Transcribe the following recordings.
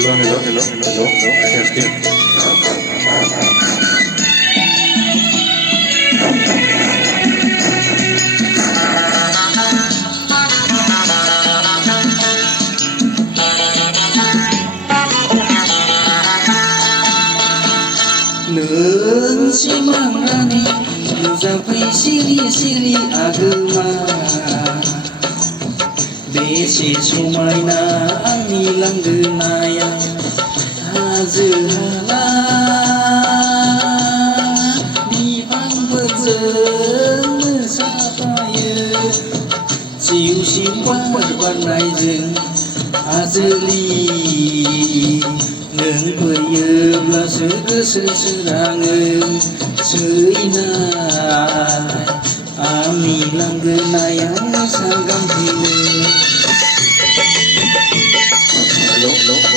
hello. Testing. Nương simangani nuzapai siri agama besi sumaina angni langgenaya hazu hala bifang berjeng mesapaya siu simpan warnai jeng azeli nâng bơi là sự cơ sự serangan seinai ami langgenayang sagam hile. Hello.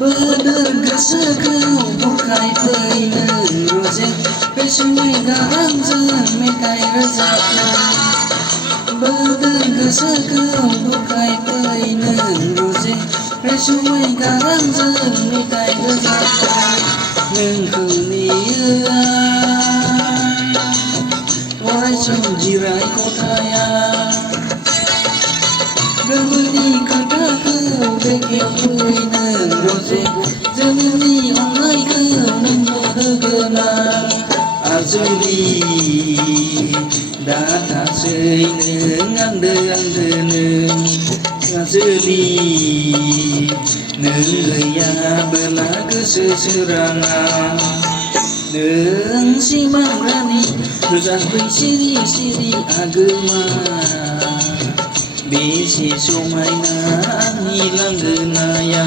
Berdergesakau bukai painan rozek Pesungai garang zen mekai rezakan Berdergesakau bukai painan rozek Pesungai garang zen mekai rezakan Ngengkau nian Warai jirai kotaya Gambani kakakau dekau painan rozek Jangan online kau mengenal azuli data seineng ande azuli nenggaya belaga seserangan neng simang rani bersampai siri agama besi sumaina hilang genaya.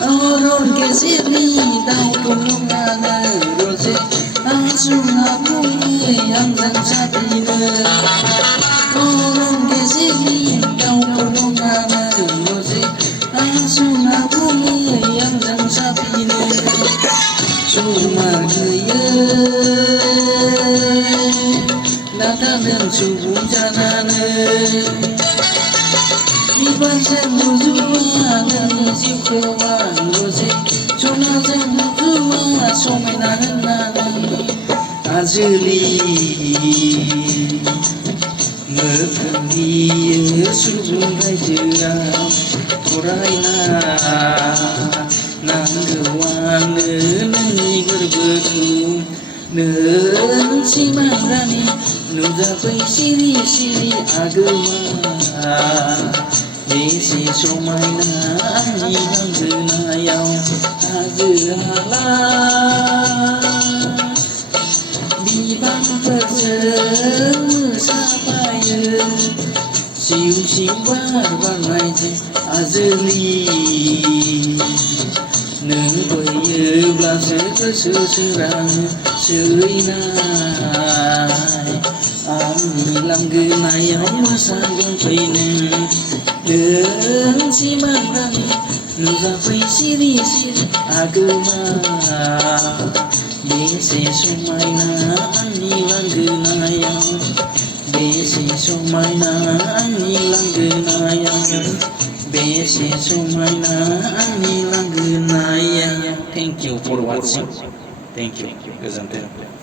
Orang kesini tahu kemana rose langsung aku yang satu orang kesini tahu kemana rose langsung aku yang sapi cuma gaya datang dan subuh jalan Ibasan muzua dan siu kewan rose Cuma zen muzua somai nahan azeli Ngekali subuh raja Koraina Nanggewan nengi gerbedu Neng simang rani Nuzapai siri agama Besi somaina hilang genayau hazahala Bibang berjeng mesapaya Siu warnai azeli Neng baya belasa keseserang seinai Ami langgenayau masagam painan Neng simang rani nuzapai siri agama besi sumaina hilang genayau besi sumaina hilang genayau besi sumaina hilang genayau. Thank you for watching. Thank you. Gazantel.